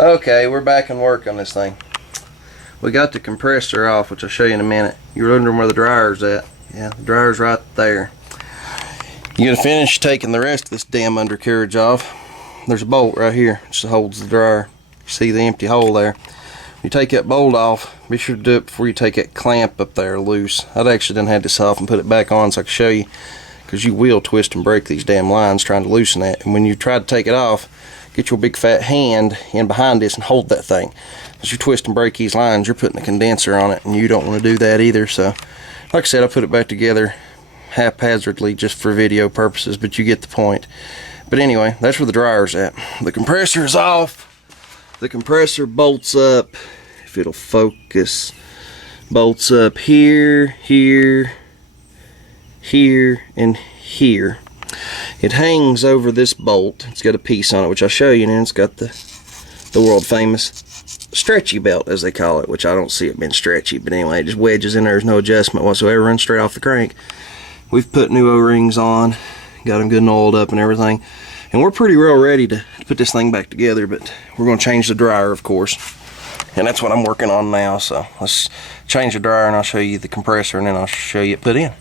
Okay, we're back in work on this thing. We got the compressor off, which I'll show you in a minute. You're wondering where the dryer's at. Yeah, the dryer's right there. You gotta finish taking the rest of this damn undercarriage off. There's a bolt right here which holds the dryer. You see the empty hole there. You take that bolt off, be sure to do it before you take that clamp up there loose. I'd actually done had this off and put it back on so I can show you, because you will twist and break these damn lines trying to loosen that. And when you try to take it off, get your big fat hand in behind this and hold that thing. As you twist and break these lines, you're putting a condenser on it, and you don't want to do that either. So like I said, I put it back together haphazardly just for video purposes, but you get the point. But anyway, that's where the dryer's at. The compressor is off. The compressor bolts up, if it'll focus, bolts up here, here, here, and here. It hangs over this bolt. It's got a piece on it, which I'll show you, and it's got the world famous stretchy belt, as they call it, which I don't see it being stretchy, but anyway, it just wedges in there. There's no adjustment whatsoever, runs straight off the crank. We've put new O-rings on, got them good and oiled up and everything, and we're pretty well ready to put this thing back together, but we're going to change the dryer, of course, and that's what I'm working on now. So let's change the dryer and I'll show you the compressor, and then I'll show you it put in.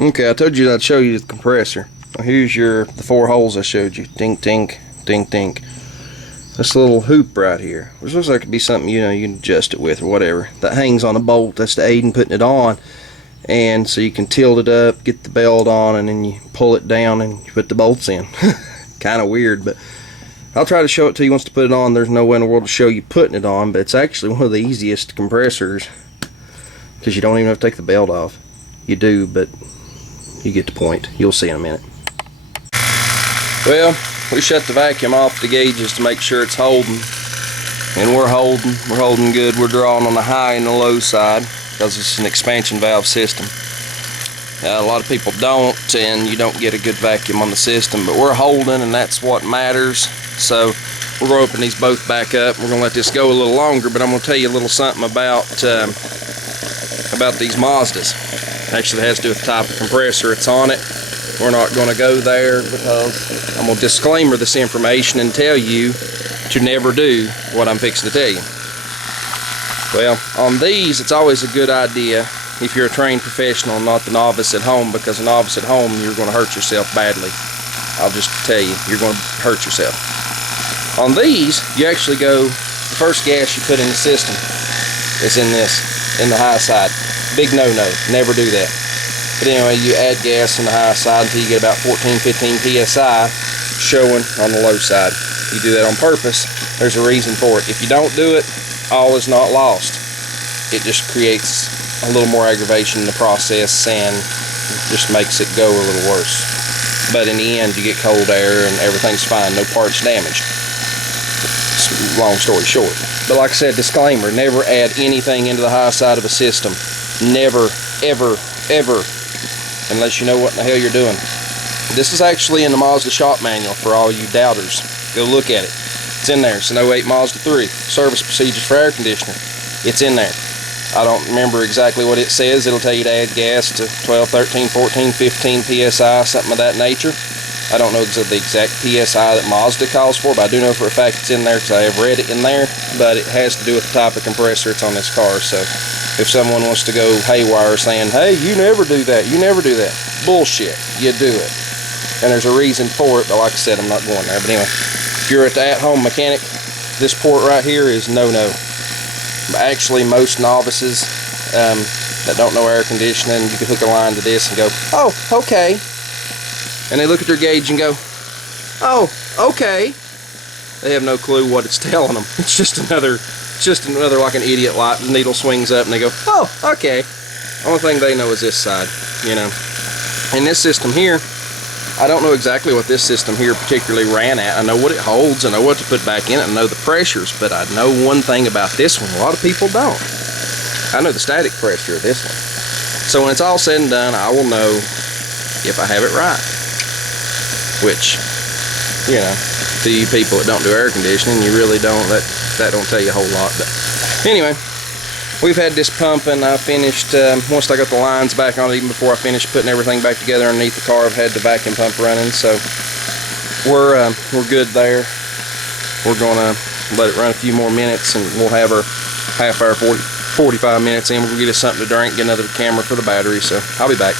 Okay, I told you I'd show you the compressor. Now here's the 4 holes I showed you. Tink, tink, tink, tink. This little hoop right here, which looks like it'd be something, you know, you can adjust it with or whatever. That hangs on a bolt. That's the aid in putting it on. And so you can tilt it up, get the belt on, and then you pull it down and you put the bolts in. Kind of weird, but I'll try to show it to you once to put it on. There's no way in the world to show you putting it on, but it's actually one of the easiest compressors because you don't even have to take the belt off. You do, but you get the point. You'll see in a minute. Well, we shut the vacuum off the gauges to make sure it's holding, and we're holding good. We're drawing on the high and the low side because it's an expansion valve system. A lot of people don't, and you don't get a good vacuum on the system, but we're holding, and that's what matters. So we're going to open these both back up. We're going to let this go a little longer, but I'm going to tell you a little something about these Mazdas. Actually, it has to do with the type of compressor it's on it. We're not going to go there because I'm going to disclaimer this information and tell you to never do what I'm fixing to tell you. Well, on these, it's always a good idea if you're a trained professional, not the novice at home, because a novice at home, you're going to hurt yourself badly. I'll just tell you, you're going to hurt yourself. On these, you actually go, the first gas you put in the system is in this, in the high side. Big no-no, never do that. But anyway, you add gas on the high side until you get about 14-15 PSI showing on the low side. You do that on purpose. There's a reason for it. If you don't do it, all is not lost. It just creates a little more aggravation in the process and just makes it go a little worse. But in the end, you get cold air and everything's fine. No parts damaged. Long story short. But like I said, disclaimer, never add anything into the high side of a system. Never, ever, ever. Unless you know what in the hell you're doing. This is actually in the Mazda shop manual for all you doubters. Go look at it. It's in there. It's an 08 Mazda 3. Service procedures for air conditioner. It's in there. I don't remember exactly what it says. It'll tell you to add gas to 12, 13, 14, 15 PSI, something of that nature. I don't know the exact PSI that Mazda calls for, but I do know for a fact it's in there because I have read it in there. But it has to do with the type of compressor it's on this car. So if someone wants to go haywire saying, hey, you never do that, you never do that. Bullshit. You do it. And there's a reason for it, but like I said, I'm not going there. But anyway, if you're at the at-home mechanic, this port right here is no-no. Actually, most novices that don't know air conditioning, you can hook a line to this and go, oh, okay. And they look at their gauge and go, oh, okay. They have no clue what it's telling them. It's just another like an idiot light. The needle swings up and they go, oh, okay. Only thing they know is this side, you know. And this system here, I don't know exactly what this system here particularly ran at. I know what it holds, I know what to put back in it, I know the pressures, but I know one thing about this one, a lot of people don't. I know the static pressure of this one. So when it's all said and done, I will know if I have it right. Which, you know, to you people that don't do air conditioning, you really don't, that don't tell you a whole lot. But anyway, we've had this pumping. I finished, once I got the lines back on it, even before I finished putting everything back together underneath the car, I've had the vacuum pump running, so we're good there. we're gonna let it run a few more minutes, and we'll have our half hour, 45 minutes in. We'll get us something to drink, get another camera for the battery. So I'll be back.